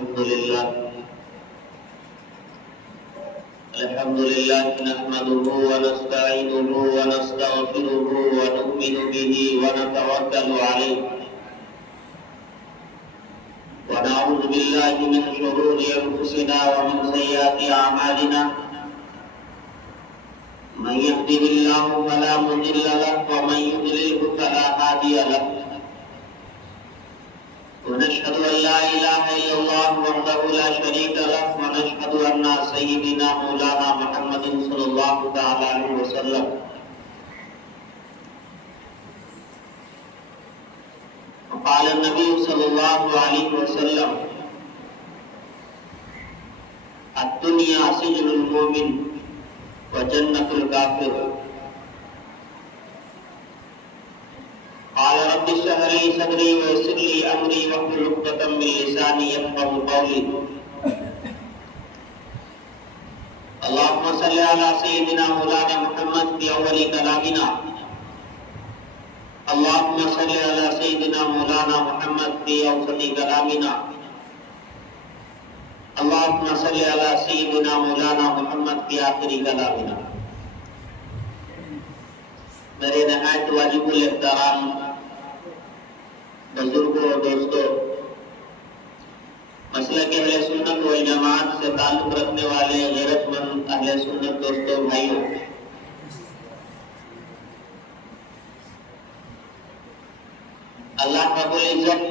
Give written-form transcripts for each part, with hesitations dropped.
الحمد لله نحمده ونستعينه ونستغفره ونؤمن به ونتوكل عليه ونعوذ بالله من شرور أنفسنا ومن سيئات أعمالنا من يهده الله فلا مضل له ومن يضلل فلا هادي له ونشهد أن لا إله إلا الله وحده لا شريك له ونشهد أن سيدنا مولانا محمد صلى الله تعالى عليه وسلم وقال النبي صلى الله عليه وسلم الدنيا سجن المؤمن وجنة الكافر قال رب اشرح لي صدري ويسر لي امري واحلل عقدة من لساني يفقهوا قولي اللهم صل على سيدنا مولانا محمد في اول كلامنا اللهم صل على سيدنا مولانا محمد في اوسط كلامنا اللهم صل على سيدنا مولانا محمد في آخر كلامنا میرے نہایت واجب الاحترام بزرگوں اور دوستوں، مسلک اہل سنت والجماعت سے تعلق رکھنے والے غیرت مند اہل سنت دوستوں بھائیوں، اللہ رب العزت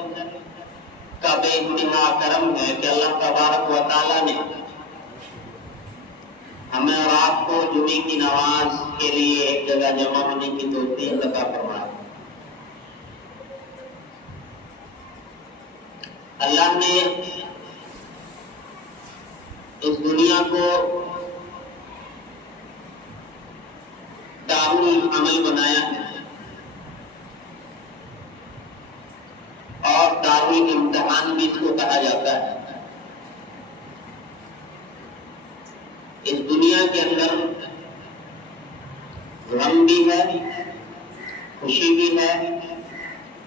کا بے انتہا کرم ہے کہ اللہ تبارک و تعالی نے ہمیں اور آپ کو جمعے کی نماز کے لیے ایک جگہ جمع ہونے کی توفیق عطا فرمائی۔ اللہ نے اس دنیا کو دار العمل بنایا ہے اور دار الامتحان بھی اس کو کہا جاتا ہے۔ اس دنیا کے اندر غم بھی ہے، خوشی بھی ہے،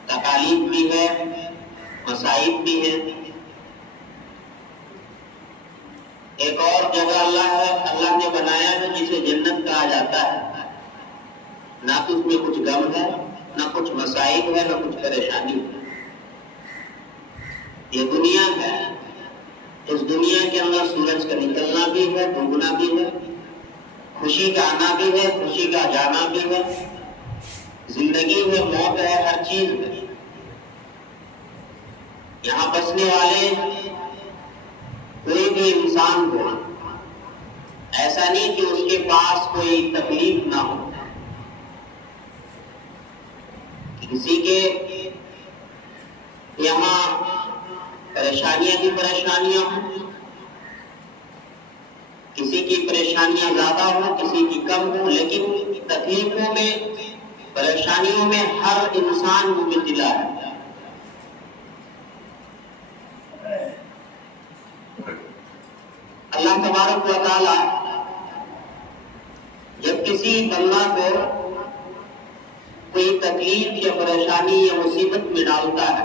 تکالیف بھی ہے، مصائب بھی ہے۔ ایک اور جگہ اللہ نے بنایا ہے جسے جنت کہا جاتا ہے، نہ تو اس میں کچھ غم ہے، نہ کچھ مصائب ہے، نہ کچھ پریشانی ہے۔ یہ دنیا ہے، اس دنیا کے اندر سورج کا نکلنا بھی ہے، ڈوبنا بھی ہے، خوشی کا آنا بھی ہے، خوشی کا جانا بھی ہے، زندگی ہے، موت ہے، ہر چیز ہے۔ یہاں بسنے والے کوئی بھی انسان ہو، ایسا نہیں کہ اس کے پاس کوئی تکلیف نہ ہو، کسی کے یہاں پریشانیاں ہی پریشانیاں ہوں، کسی کی پریشانیاں زیادہ ہوں، کسی کی کم ہوں، لیکن تکلیفوں میں، پریشانیوں میں ہر انسان مبتلا ہے۔ اللہ تبارک و تعالی جب کسی بندہ کو کوئی تکلیف یا پریشانی یا مصیبت میں ڈالتا ہے،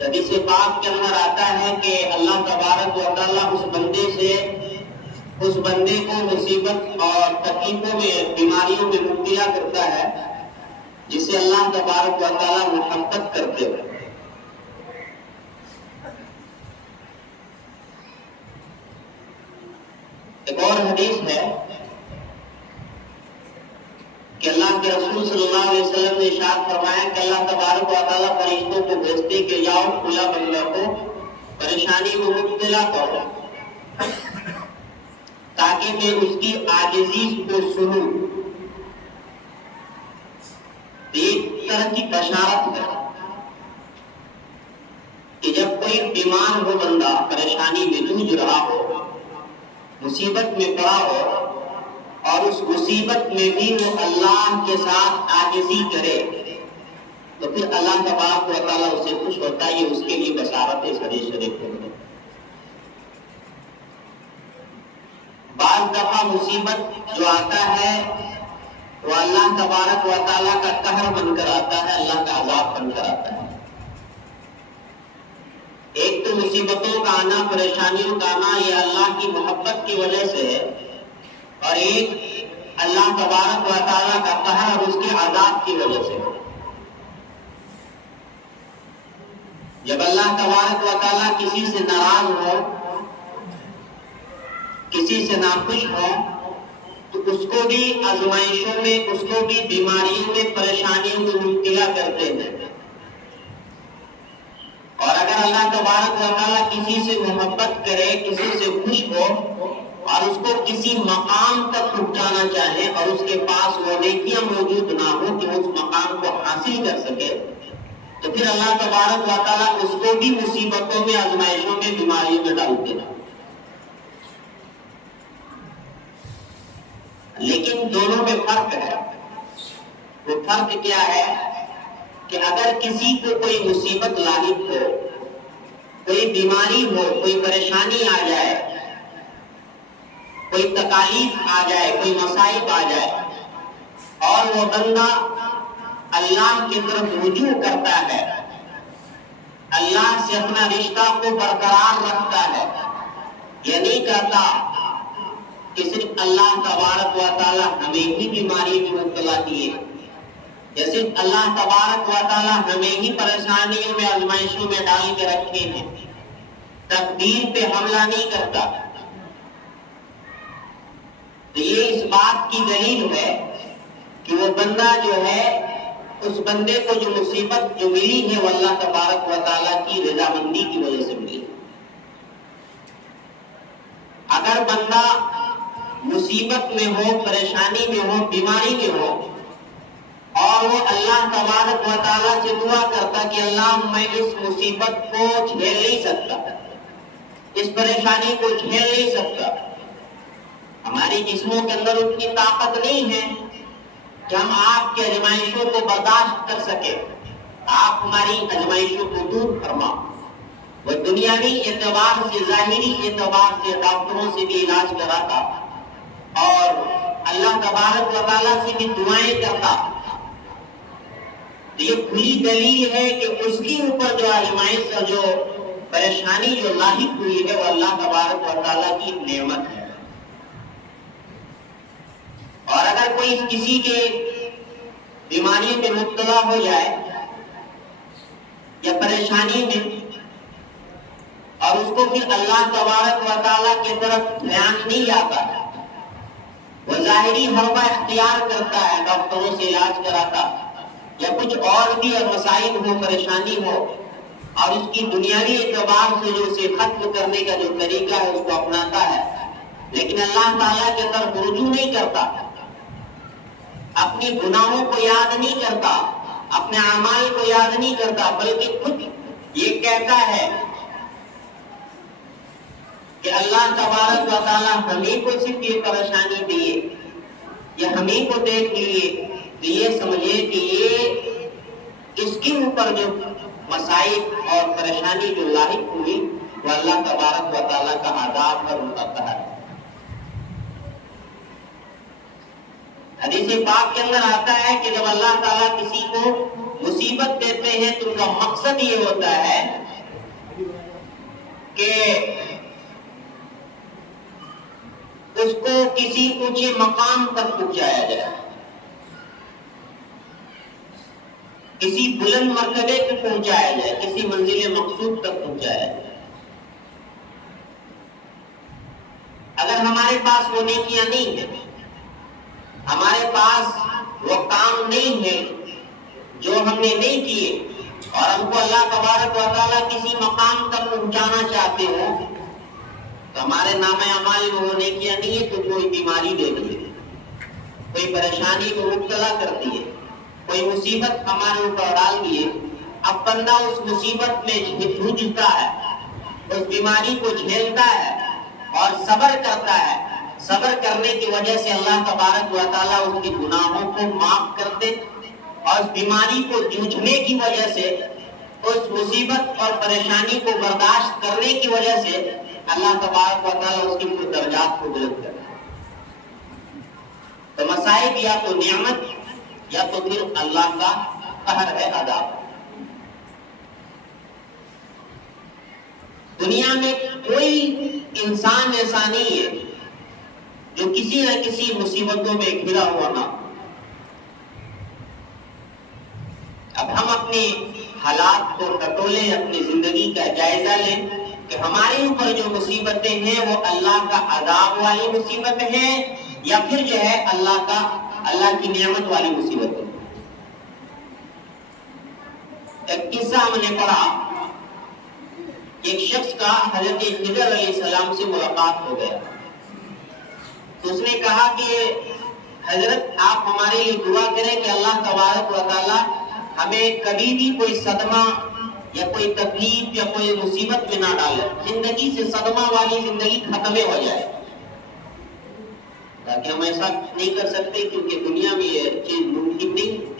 حدیث پاک کے اندر آتا ہے کہ اللہ تبارک و تعالیٰ اس بندے کو مصیبت اور تکلیفوں میں، بیماریوں میں مبتلا کرتا ہے جسے اللہ تبارک و تعالیٰ محبت کرتے ہیں۔ ایک اور حدیث ہے کہ اللہ کے رسول صلی اللہ علیہ وسلم نے ارشاد فرمایا کہ اللہ تبارک و تعالیٰ فرشتوں کو بھیجتے کہ جاؤ کھلا بندہ کو پریشانی میں مبتلا کرو تاکہ میں اس کی عاجزی کو سنوں۔ ایک طرح کی بشارت ہے کہ جب کوئی بیمار ہو بندہ، پریشانی میں جوجھ رہا ہو، مصیبت میں پڑا ہو، اور اس مصیبت میں بھی وہ اللہ کے ساتھ عاجزی کرے تو پھر اللہ تبارک و تعالیٰ اس سے خوش ہوتا ہے۔ یہ اس کے لیے بشارت ہے حدیث شریف کے اندر۔ بعض دفعہ مصیبت جو آتا ہے وہ اللہ تبارک و تعالیٰ کا قہر بن کر آتا ہے، اللہ کا عذاب بن کر آتا ہے۔ ایک تو مصیبتوں کا آنا، پریشانیوں کا آنا یہ اللہ کی محبت کی وجہ سے ہے، اور ایک اللہ تبارک و تعالیٰ کا قہر اور اس کے عذاب کی وجہ سے ہے۔ جب اللہ تبارک و تعالیٰ کسی سے ناراض ہو، کسی سے ناخوش ہو، تو اس کو بھی آزمائشوں میں، اس کو بھی بیماریوں میں، پریشانیوں میں مبتلا کرتے ہیں۔ اور اگر اللہ تبارک و تعالیٰ کسی سے محبت کرے، کسی سے خوش ہو اور اس کو کسی مقام تک پہنچانا چاہے اور اس کے پاس وہ نیکیاں موجود نہ ہو کہ اس مقام کو حاصل کر سکے، تو پھر اللہ تبارک و تعالیٰ اس کو بھی مصیبتوں میں، آزمائشوں میں، بیماریوں میں ڈالتے ہیں۔ لیکن دونوں میں فرق ہے۔ وہ فرق کیا ہے کہ اگر کسی کو کوئی مصیبت لاحق ہو، کوئی بیماری ہو، کوئی پریشانی آ جائے، کوئی تکالیف آ جائے، کوئی مصائب آ جائے، اور وہ بندہ اللہ کی طرف رجوع کرتا ہے، اللہ سے اپنا رشتہ کو برقرار رکھتا ہے، یہ نہیں کہتا کہ صرف اللہ تبارک و تعالیٰ ہمیں ہی بیماری میں مبتلا کیے، یا صرف اللہ تبارک و تعالیٰ ہمیں ہی پریشانیوں میں، آزمائشوں میں ڈال کے رکھے ہیں، تقدیر پہ حملہ نہیں کرتا۔ تو یہ اس بات کی دلیل ہے کہ وہ بندہ جو ہے، اس بندے کو جو مصیبت جو ملی ہے وہ اللہ تبارک و تعالیٰ کی رضامندی کی وجہ سے ملی۔ اگر بندہ مصیبت میں ہو، پریشانی میں ہو، بیماری میں ہو، اور وہ اللہ تبارک و تعالیٰ سے دعا کرتا کہ اللہ میں اس مصیبت کو جھیل نہیں سکتا، اس پریشانی کو جھیل نہیں سکتا، ہماری جسموں کے اندر اتنی طاقت نہیں ہے کہ ہم آپ کے آزمائشوں کو برداشت کر سکے، آپ ہماری آزمائشوں کو دور فرماؤ۔ وہ دنیاوی اعتبار سے، ظاہری اعتبار سے ڈاکٹروں سے بھی علاج کراتا اور اللہ تبارک و تعالیٰ سے بھی دعائیں کرتا۔ تو یہ کھلی دلیل ہے کہ اس کے اوپر جو آزمائش اور جو پریشانی جو لاحق ہوئی ہے وہ اللہ تبارک و تعالیٰ کی نعمت ہے۔ اور اگر کوئی کسی کے بیماری میں مبتلا ہو جائے یا پریشانی میں، اور اس کو پھر اللہ تبارک و تعالیٰ کی طرف دھیان نہیں آتا، وہ ظاہری حربہ اختیار کرتا ہے، ڈاکٹروں سے علاج کراتا یا کچھ اور بھی مسائل ہو، پریشانی ہو، اور اس کی دنیاوی اعتبار سے جو اسے ختم کرنے کا جو طریقہ ہے اس کو اپناتا ہے، لیکن اللہ تعالیٰ کی طرف رجوع نہیں کرتا، اپنی گناہوں کو یاد نہیں کرتا، اپنے اعمال کو یاد نہیں کرتا، بلکہ خود یہ کہتا ہے کہ اللہ تبارک و تعالیٰ ہمیں کو صرف یہ پریشانی دیے یا ہمیں کو دیکھ لیے، تو یہ سمجھے کہ یہ اس کے اوپر جو مصائب اور پریشانی جو لاحق ہوئی وہ اللہ تبارک و تعالیٰ کا عذاب اور ان کا قہر ہے۔ حدیث پاک کے اندر آتا ہے کہ جب اللہ تعالیٰ کسی کو مصیبت دیتے ہیں تو ان کا مقصد یہ ہوتا ہے کہ اس کو کسی اونچے مقام تک پہنچایا جائے، کسی بلند مرتبے تک پہنچایا جائے، کسی منزل مقصود تک پہنچایا جائے۔ اگر ہمارے پاس وہ نیکیاں نہیں ہیں، ہمارے پاس وہ کام نہیں ہے جو ہم نے نہیں کیے، اور ہم کو اللہ تبارک و تعالیٰ کسی مقام تک پہنچانا چاہتے ہو، تو ہمارے نام اعمال میں وہ نیکیاں نہیں ہے، تو کوئی بیماری دیتی ہے، کوئی پریشانی میں مبتلا کرتی ہے، کوئی مصیبت ہمارے اوپر ڈال دیے، اب بندہ اس مصیبت میں جھوجتا ہے، اس بیماری کو جھیلتا ہے اور صبر کرتا ہے۔ صبر کرنے کی وجہ سے اللہ تبارک و تعالیٰ اس کے گناہوں کو معاف کرتے، اور اس بیماری کو جوجھنے کی وجہ سے، اس مصیبت اور پریشانی کو برداشت کرنے کی وجہ سے اللہ تبارک و تعالیٰ اس کے درجات کو بلند کرتا ہے۔ تو مصائب یا تو نعمت یا تو پھر اللہ کا قہر ہے، عذاب۔ دنیا میں کوئی انسان ایسا نہیں ہے جو کسی نہ کسی مصیبتوں میں گھرا ہوا نہ ہو۔ اب ہم اپنے حالات کو ٹٹولیں، اپنی زندگی کا جائزہ لیں کہ ہمارے اوپر جو مصیبتیں ہیں وہ اللہ کا عذاب والی مصیبتیں ہیں یا پھر جو ہے اللہ کی نعمت والی مصیبتیں۔ ایک قصہ ہم نے پڑھا، ایک شخص کا حضرت خضر علیہ السلام سے ملاقات ہو گیا تو اس نے کہا کہ حضرت آپ ہمارے لیے دعا کریں کہ اللہ تبارک و تعالی ہمیں کبھی بھی کوئی صدمہ یا کوئی تکلیف یا کوئی مصیبت میں نہ ڈالے، زندگی سے صدمہ والی زندگی ختم ہو جائے۔ تاکہ ہم ایسا نہیں کر سکتے کیونکہ دنیا میں یہ چیز ممکن نہیں،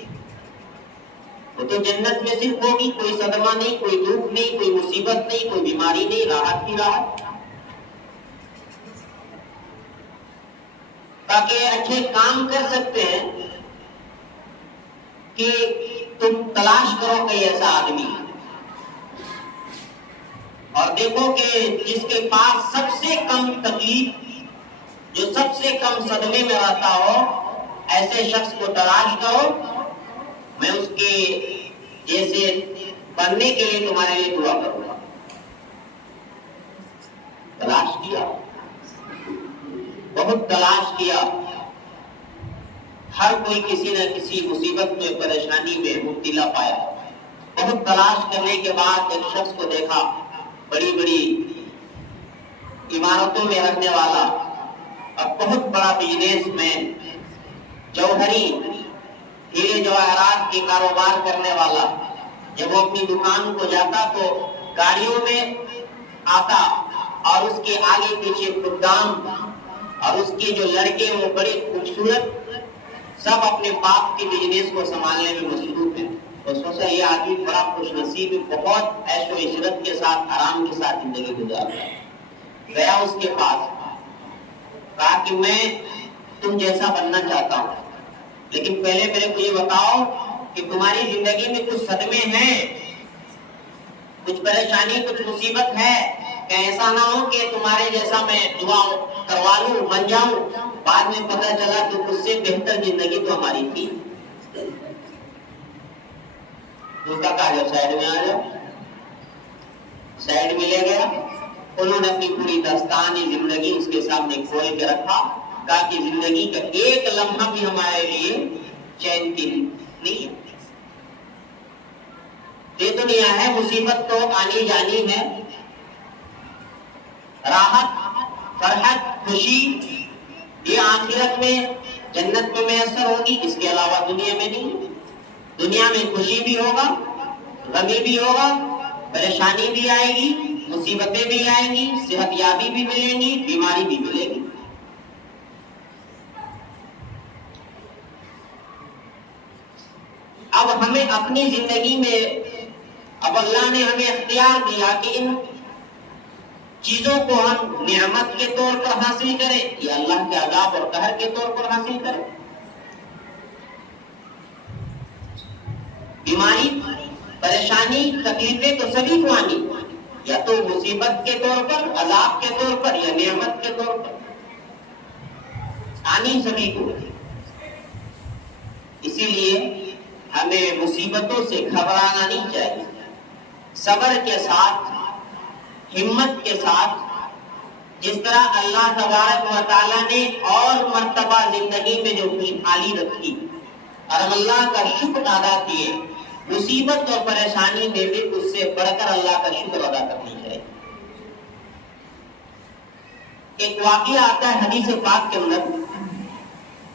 وہ تو جنت میں صرف ہوگی، کوئی صدمہ نہیں، کوئی دکھ نہیں، کوئی مصیبت نہیں، کوئی بیماری نہیں، راحت کی راحت۔ تاکہ اچھے کام کر سکتے ہیں کہ تم تلاش کرو کوئی ایسا آدمی اور دیکھو کہ جس کے پاس سب سے کم تکلیف، جو سب سے کم صدمے میں رہتا ہو، ایسے شخص کو تلاش کرو، میں اس کے جیسے بننے کے لیے تمہارے لیے دعا کروں گا۔ تلاش کیا، بہت تلاش کیا، ہر کوئی کسی نہ کسی مصیبت میں، پریشانی میں مبتلا پایا۔ بہت تلاش کرنے کے بعد ایک شخص کو دیکھا، بڑی بڑی عمارتوں میں رہنے والا، اب بہت بڑا بزنس مین، جوہری ہیرے جواہرات کے کاروبار کرنے والا۔ جب وہ اپنی دکان کو جاتا تو گاڑیوں میں آتا اور اس کے آگے پیچھے خدام اور اس کے جو لڑکے وہ بڑے خوبصورت، سب اپنے باپ کے بزنس کو سنبھالنے میں مصروف ہیں۔ اور سوچا یہ آدمی بڑا خوش نصیب ہے، بہت عیش و عشرت کے ساتھ، آرام کے ساتھ زندگی گزارتا ہے۔ گیا اس کے پاس، کہا کہ میں تم جیسا بننا چاہتا ہوں، لیکن پہلے میرے کو یہ بتاؤ کہ تمہاری زندگی میں کچھ صدمے ہیں، کچھ پریشانی، کچھ مصیبت ہے، کہ ایسا نہ ہو کہ تمہارے جیسا میں دعا کروا لوں، بن جاؤں، بعد میں پتہ چلا کہ اس سے بہتر زندگی تو ہماری تھی۔ دوسرا کہا جاؤ سائڈ میں آ جاؤ، سائڈ میں لے گیا، انہوں نے اپنی پوری داستانی زندگی اس کے سامنے کھول کے رکھا، کہا کہ زندگی کا ایک لمحہ بھی ہمارے لیے چین کی نہیں ہے۔ یہ دنیا ہے، مصیبت تو آنی جانی ہے، راحت، فرحت، خوشی یہ آخرت میں، جنت میں میسر ہوگی، اس کے علاوہ دنیا میں نہیں۔ دنیا میں خوشی بھی ہوگا، غمی بھی ہوگا، پریشانی بھی آئے گی، مصیبتیں بھی آئیں گی، صحت یابی بھی ملیں گی، بیماری بھی ملے گی۔ اب ہمیں اپنی زندگی میں، اب اللہ نے ہمیں اختیار دیا کہ ان چیزوں کو ہم نعمت کے طور پر حاصل کریں یا اللہ کے عذاب اور قہر کے طور پر حاصل کریں۔ بیماری، پریشانی، تکلیفیں تو سبھی کو آنی، یا تو مصیبت کے طور پر، عذاب کے طور پر، یا نعمت کے طور پر آنی سبھی کو۔ اسی لیے ہمیں مصیبتوں سے گھبرانا نہیں چاہیے، صبر کے ساتھ، ہمت کے ساتھ، جس طرح اللہ تبارک و تعالیٰ نے اور مرتبہ زندگی میں جو خوشحالی رکھی اور ہم اللہ کا شکر ادا کیے، مصیبت اور پریشانی میں بھی اس سے بڑھ کر اللہ کا شکر ادا کرنی چاہیے۔ ایک واقعہ آتا ہے حدیث پاک کے اندر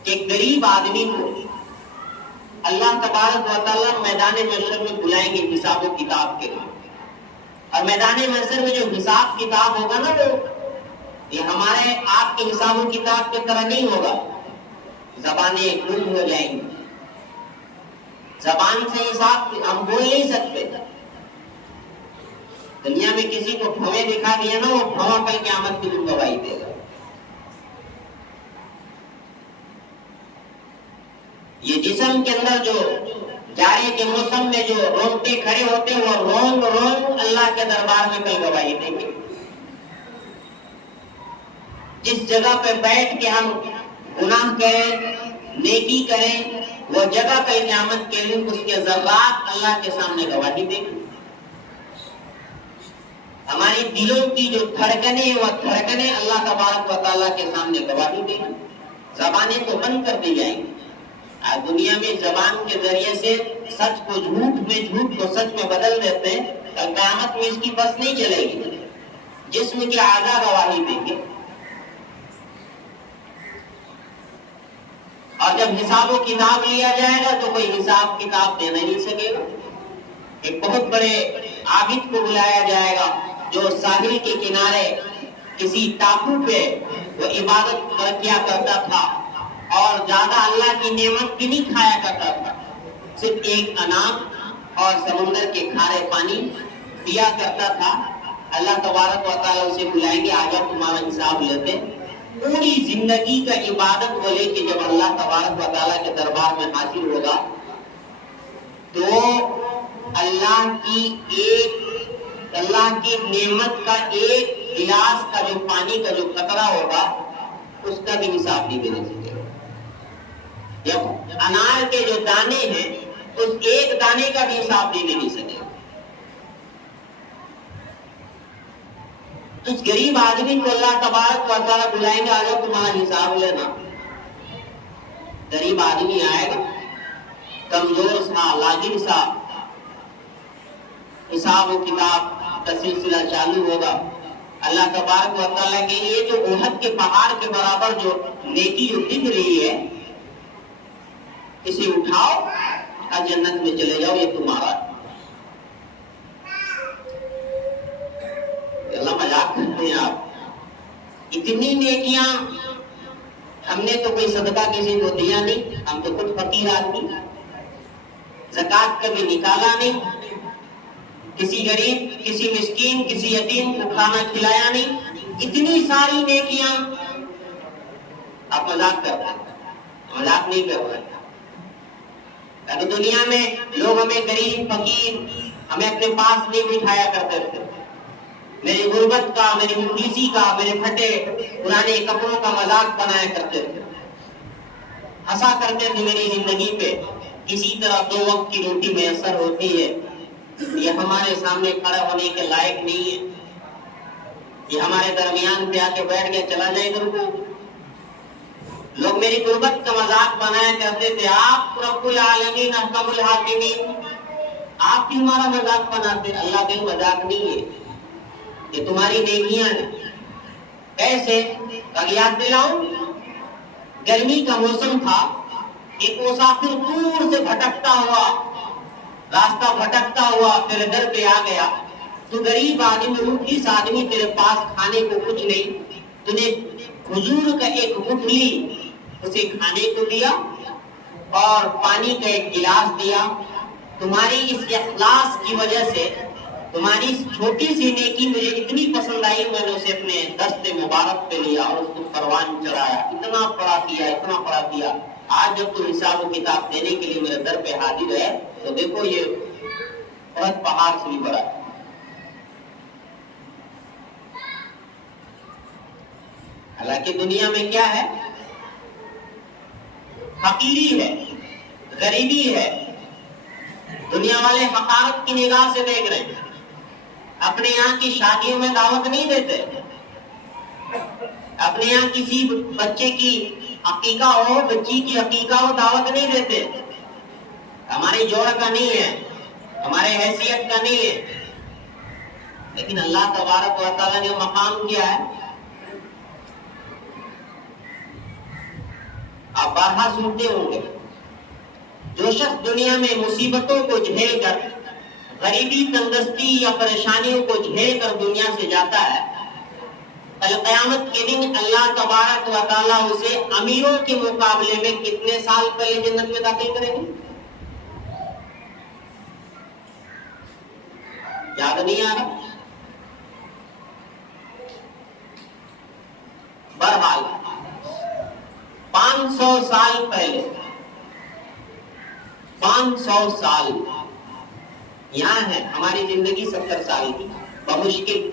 کہ ایک غریب آدمی کو اللہ تبارک و تعالیٰ میدان محشر میں بلائیں گے حساب و کتاب کے لیے، اور میدان محشر میں جو حساب کتاب ہوگا نا، وہ یہ ہمارے آپ کے حساب و کتاب کی طرح نہیں ہوگا۔ زبانیں گم ہو جائیں گی، زبان سے حساب ہم بول نہیں سکتے۔ دنیا میں کسی کو بھویں دکھا دیا نا، وہ بھواں کل قیامت کی دن گواہی دے گا۔ یہ جسم کے اندر جو جاڑے کے موسم میں جو رونگٹے کھڑے ہوتے ہیں وہ رونگ رونگ اللہ کے دربار میں کل گواہی دیں گے. جس جگہ پہ بیٹھ کے ہم گناہ کریں نیکی کریں وہ جگہ کل قیامت کے دن اس کے ذرات اللہ کے سامنے گواہی دیں گے. ہماری دلوں کی جو دھڑکنیں ہیں وہ دھڑکنیں اللہ تبارک و تعالیٰ کے سامنے گواہی دیں گی. زبانیں تو بند کر دی جائیں گی. آج دنیا میں زبان کے ذریعے سے سچ کو جھوٹ میں جھوٹ کو سچ میں بدل دیتے ہیں. کل قیامت میں اس کی بس نہیں چلے گی. جسم کے اعضاء گواہی دیں گے. اور جب حساب و کتاب لیا جائے گا تو کوئی حساب کتاب دے نہیں سکے گا. ایک بہت بڑے عابد کو بلایا جائے گا جو ساحل کے کنارے کسی ٹاپو پہ وہ عبادت کیا کرتا تھا اور زیادہ اللہ کی نعمت بھی نہیں کھایا کرتا تھا. صرف ایک انار اور سمندر کے کھارے پانی پیا کرتا تھا. اللہ تبارک و تعالیٰ اسے بلائیں گے آجا تمہارا حساب لیتے. پوری زندگی کا عبادت کو لے کے جب اللہ تبارک و تعالیٰ کے دربار میں حاضر ہوگا تو اللہ کی نعمت کا ایک گلاس کا جو پانی کا جو قطرہ ہوگا اس کا بھی حساب نہیں دینے سکے گا. جب انار کے جو دانے ہیں اس ایک دانے کا بھی حساب دینے نہیں سکے گا. اس غریب آدمی کو اللہ تبارک و تعالیٰ بلائیں گے آجا تمہارا حساب لینا. غریب آدمی آئے گا کمزور سا لاجر سا. حساب و کتاب کا سلسلہ چالو ہوگا. اللہ تبارک و تعالیٰ کے لیے جو احد کے پہاڑ کے برابر جو نیکی جو دکھ رہی ہے اسے اٹھاؤ اور جنت میں چلے جاؤ یہ تمہارا. اللہ مذاق کرتے ہیں آپ. اتنی نیکیاں ہم نے تو کوئی صدقہ کسی کو دیا نہیں. ہم تو خود فقیر آدمی. زکوٰۃ کبھی نکالا نہیں. کسی غریب کسی مسکین کسی یتیم کو کھانا کھلایا نہیں. اتنی ساری نیکیاں آپ مذاق کر رہے ہیں. مذاق نہیں کر رہے. اگر دنیا میں لوگ ہمیں غریب فقیر ہمیں اپنے پاس نہیں بٹھایا کرتے تھے. میری غربت کا میری مفلسی کا میرے پھٹے پرانے کپڑوں کا مذاق بنایا کرتے تھے. ہنسا کرتے تھے میری زندگی پہ. کسی طرح 2 وقت کی روٹی میسر ہوتی ہے یہ ہمارے سامنے کھڑا ہونے کے لائق نہیں ہے. یہ ہمارے درمیان پہ آ کے بیٹھ کے چلا جائے گا. لوگ میری غربت کا مذاق بنایا کرتے تھے. آپ رب العالمین احکم الحاکمین آپ بھی ہمارا مذاق بناتے. اللہ کا مذاق نہیں ہے یہ تمہاری نیکیاں ہیں. کیسے یاد دلاؤں. گرمی کا موسم تھا. ایک مسافر دور سے بھٹکتا ہوا راستہ بھٹکتا ہوا تیرے در پہ آ گیا. تو غریب آدمی مفلس آدمی تیرے پاس کھانے کو کچھ نہیں. تو نے حضور کا ایک مٹھ لی اسے کھانے کو دیا اور پانی کا ایک گلاس دیا. تمہاری اس اخلاص کی وجہ سے تمہاری اس چھوٹی سی نیکی مجھے اتنی پسند آئی. میں نے اسے اپنے دست مبارک پہ لیا اور اس کو پروان چڑھایا. اتنا پڑا کیا. آج جب تم حساب و کتاب دینے کے لیے میرے در پہ حاضر ہے تو دیکھو یہ بہت پہاڑ سے بھی بڑا. حالانکہ دنیا میں کیا ہے فقیری ہے غریبی ہے. دنیا والے حقارت کی نگاہ سے دیکھ رہے ہیں. اپنے یہاں کی شادیوں میں دعوت نہیں دیتے. اپنے یہاں کسی بچے کی عقیقہ ہو بچی کی عقیقہ ہو دعوت نہیں دیتے. ہماری جوڑ کا نہیں ہے ہمارے حیثیت کا نہیں ہے. لیکن اللہ تبارک و تعالیٰ نے مقام کیا ہے. آپ بارہا سنتے ہوں گے جو شخص دنیا میں مصیبتوں کو جھیل کر غریبی تندرستی یا پریشانیوں کو جھیل کر دنیا سے جاتا ہے کل قیامت کے دن اللہ تبارک و تعالیٰ اسے امیروں کے مقابلے میں کتنے سال پہلے جنت میں داخل کریں گے. یاد نہیں آ رہا. بہرحال 500 سال پہلے 500 سال یہاں ہے، ہماری زندگی 70 سال کی بمشکل.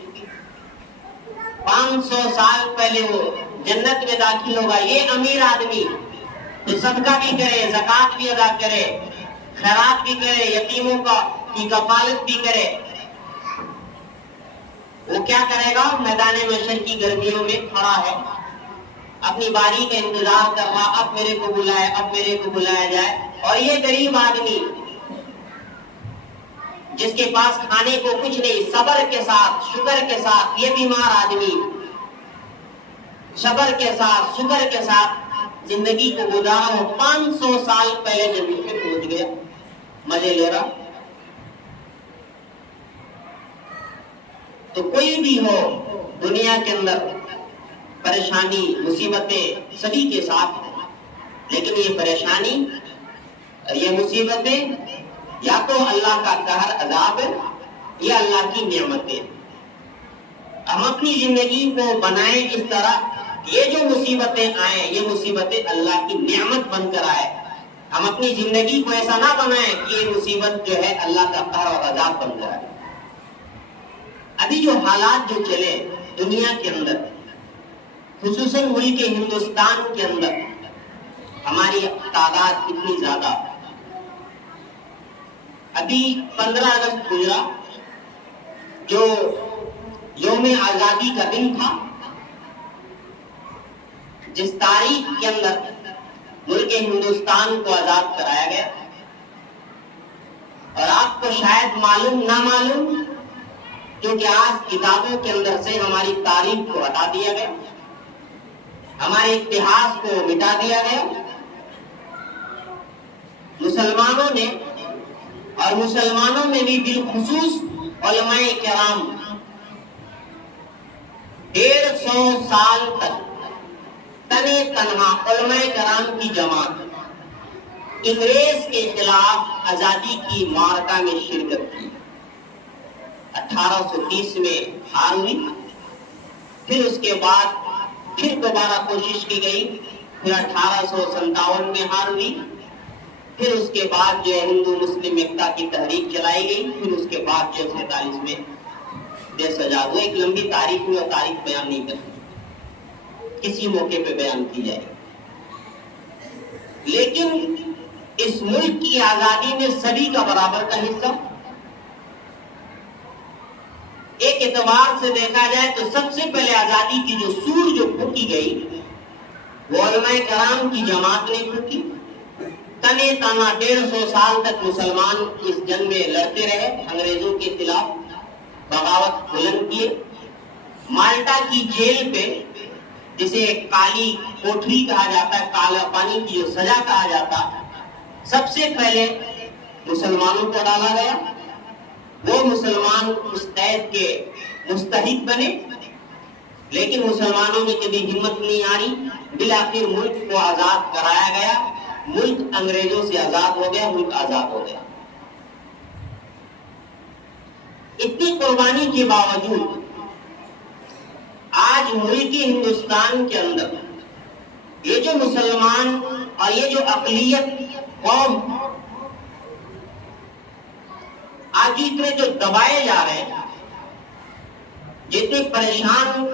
500 سال پہلے وہ جنت میں داخل ہوگا. یہ امیر آدمی جو صدقہ بھی کرے، زکوٰۃ بھی ادا کرے، خیرات بھی کرے، یتیموں کی کفالت بھی کرے، وہ کیا کرے گا؟ میدان محشر کی گرمیوں میں کھڑا ہے، اپنی باری کا انتظار کر رہا، اب میرے کو بلائے، اب میرے کو بلایا جائے. اور یہ غریب آدمی جس کے پاس کھانے کو کچھ نہیں، صبر کے ساتھ، شکر کے ساتھ، یہ بیمار آدمی صبر کے ساتھ، شکر کے ساتھ زندگی کو گزارا. ہو 500 سال پہلے جنت میں پہنچ گیا، مزے لے رہا. تو کوئی بھی ہو دنیا کے اندر پریشانی، مصیبتیں سبھی کے ساتھ ہیں، لیکن یہ پریشانی اور یہ مصیبتیں یا تو اللہ کا قہر عذاب ہے یا اللہ کی نعمتیں. ہم اپنی زندگی کو بنائیں اس طرح، یہ جو مصیبتیں آئیں یہ مصیبتیں اللہ کی نعمت بن کر آئے. ہم اپنی زندگی کو ایسا نہ بنائیں کہ یہ مصیبت جو ہے اللہ کا قہر اور عذاب بن کر آئے. ابھی جو حالات جو چلے دنیا کے اندر، خصوصاً ملک ہندوستان کے اندر، ہماری تعداد اتنی زیادہ. ابھی 15 اگست گزرا جو یوم آزادی کا دن تھا، جس تاریخ کے اندر ملک ہندوستان کو آزاد کرایا گیا. اور آپ کو شاید معلوم نہ معلوم، کیونکہ آج کتابوں کے اندر سے ہماری تاریخ کو ہٹا دیا گیا، ہمارے اتہاس کو مٹا دیا گیا. مسلمانوں نے، اور مسلمانوں میں بھی بالخصوص علماء کرام، 150 سال تک تنے تنہا علماء کرام کی جماعت انگریز کے خلاف آزادی کی معرکہ میں شرکت کی. 1830 میں ہار ہوئی، پھر اس کے بعد پھر دوبارہ کوشش کی گئی، پھر 1857 میں ہار ہوئی، پھر اس کے بعد جو ہے ہندو مسلم ایکتا کی تحریک چلائی گئی، پھر اس کے بعد جو 47 میں دیش آزاد ہوا. ایک لمبی تاریخ میں، اور تاریخ بیان نہیں کرتی، کسی موقع پہ بیان کی جائے. لیکن اس ملک کی آزادی میں سبھی کا برابر کا حصہ. ایک اعتبار سے دیکھا جائے تو سب سے پہلے آزادی کی جو سور جو پھونکی گئی وہ علماء کرام کی جماعت نے پھونکی. تنے تنا 150 سال تک مسلمان اس جنگ میں لڑتے رہے، انگریزوں کے خلاف بغاوت بلند کیے. مالٹا کی جیل پہ، جسے کالی کوٹری کہا جاتا ہے، کالا پانی کی جو سزا کہا جاتا، سب سے پہلے مسلمانوں کو ڈالا گیا. وہ مسلمان اس قید کے مستحق بنے، لیکن مسلمانوں میں کبھی ہمت نہیں آئی. بالآخر ملک کو آزاد کرایا گیا، ملک انگریزوں سے آزاد ہو گیا، ملک آزاد ہو گیا. اتنی قربانی کے باوجود آج ملک ہندوستان کے اندر یہ جو مسلمان اور یہ جو اقلیت قوم آج اتنے جو دبائے جا رہے ہیں، جتنے پریشان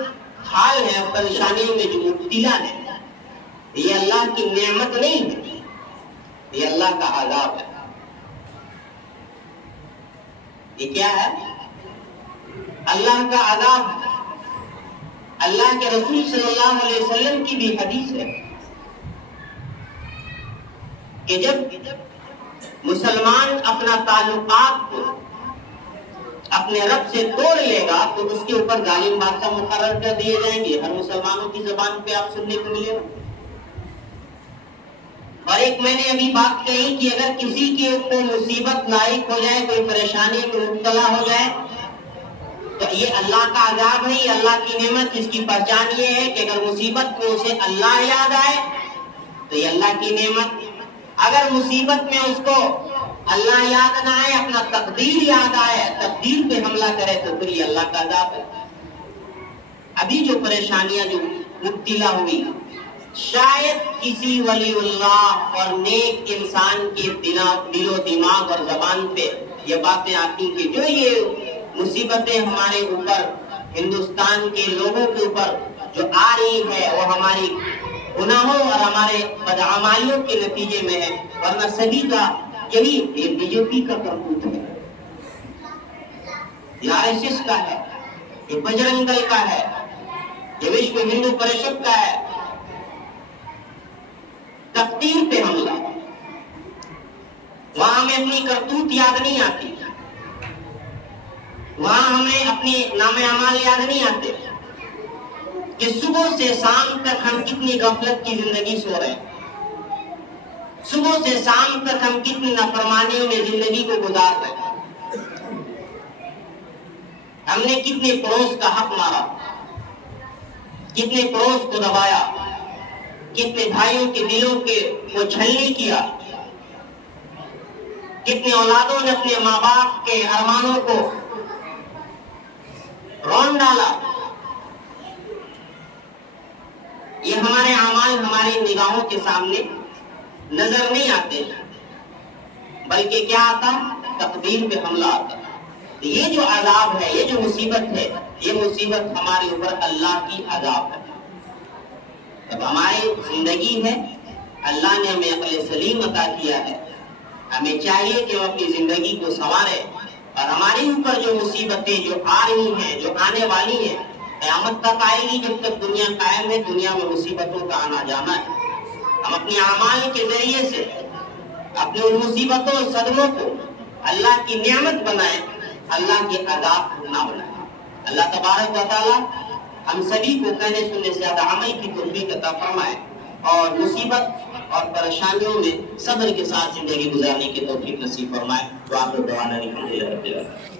حال ہیں، پریشانیوں میں جو مبتلا ہیں، یہ اللہ کی نعمت نہیں ہے، یہ اللہ کا عذاب ہے. یہ کیا ہے؟ اللہ کا عذاب ہے. اللہ کے رسول صلی اللہ علیہ وسلم کی بھی حدیث ہے کہ جب مسلمان اپنا تعلقات کو اپنے رب سے توڑ لے گا تو اس کے اوپر ظالم بادشاہ مقرر کر دیے جائیں گے. ہر مسلمانوں کی زبان پہ آپ سننے کو ملے گا. اور ایک میں نے ابھی بات کہی کہ اگر کسی کے اوپر مصیبت لاحق ہو جائے، کوئی پریشانی میں مبتلا ہو جائے، تو یہ اللہ کا عذاب نہیں، اللہ کی نعمت. اس کی پہچان یہ ہے کہ اگر مصیبت میں اسے اللہ یاد آئے تو یہ اللہ کی نعمت. اگر مصیبت میں اس کو اللہ یاد نہ آئے، اپنا تقدیر یاد آئے، تقدیر پہ حملہ کرے، تو پھر یہ اللہ کا عذاب ہے. ابھی جو پریشانیاں جو مبتلا ہوئی، شاید کسی ولی اللہ اور نیک انسان کے دل و دماغ اور زبان پہ یہ باتیں آتی کہ جو یہ مصیبتیں ہمارے اوپر، ہندوستان کے لوگوں کے اوپر جو آ رہی ہے وہ ہماری گناہوں اور ہمارے بدعمالیوں کے نتیجے میں ہے، ورنہ سبھی کا یہی یہ بی جے پی کا کرتوت ہے، یہ آر ایس ایس کا ہے، یہ بجرنگ دل کا ہے، یہ وشو ہندو پریشد کا ہے۔ تقدیر پہ حملہ، وہاں ہمیں اپنی کرتوت یاد نہیں آتی، وہاں ہمیں اپنے نام اعمال یاد نہیں آتے کہ صبح سے شام تک ہم کتنی غفلت کی زندگی سو رہے ہیں، صبح سے شام تک ہم کتنی نافرمانیوں میں زندگی کو گزار رہے ہیں، ہم نے کتنے پڑوس کا حق مارا، کتنے پڑوس کو دبایا، کتنے بھائیوں کے دلوں کے وہ چھلنی کیا، کتنے اولادوں نے اپنے ماں باپ کے ارمانوں کو رون ڈالا۔ یہ ہمارے اعمال ہماری نگاہوں کے سامنے نظر نہیں آتے، بلکہ کیا آتا؟ تقدیر پہ حملہ آتا۔ یہ جو عذاب ہے، یہ جو مصیبت ہے، یہ مصیبت ہمارے اوپر اللہ کی عذاب ہے۔ اب ہماری زندگی ہے، اللہ نے ہمیں عقل سلیم عطا کیا ہے، ہمیں چاہیے کہ ہم اپنی زندگی کو سنواریں، اور ہمارے اوپر جو مصیبتیں جو آ رہی ہیں، جو آنے والی ہیں، قیامت تک آئے گی، جب تک دنیا قائم ہے، دنیا میں مصیبتوں کا آنا جانا ہے۔ ہم اپنے اعمال کے ذریعے سے اپنے ان مصیبتوں اور صدموں کو اللہ کی نعمت بنائیں، اللہ کے عذاب نہ بنائیں۔ اللہ تبارک و تعالی ہم سبھی کو کہنے سننے سے زیادہ عمل کی توفیق عطا فرمائے، اور مصیبت اور پریشانیوں میں صبر کے ساتھ زندگی گزارنے کی توفیق نصیب فرمائے۔ تو آپ لوگ دعانا الحمدللہ رب العالمین۔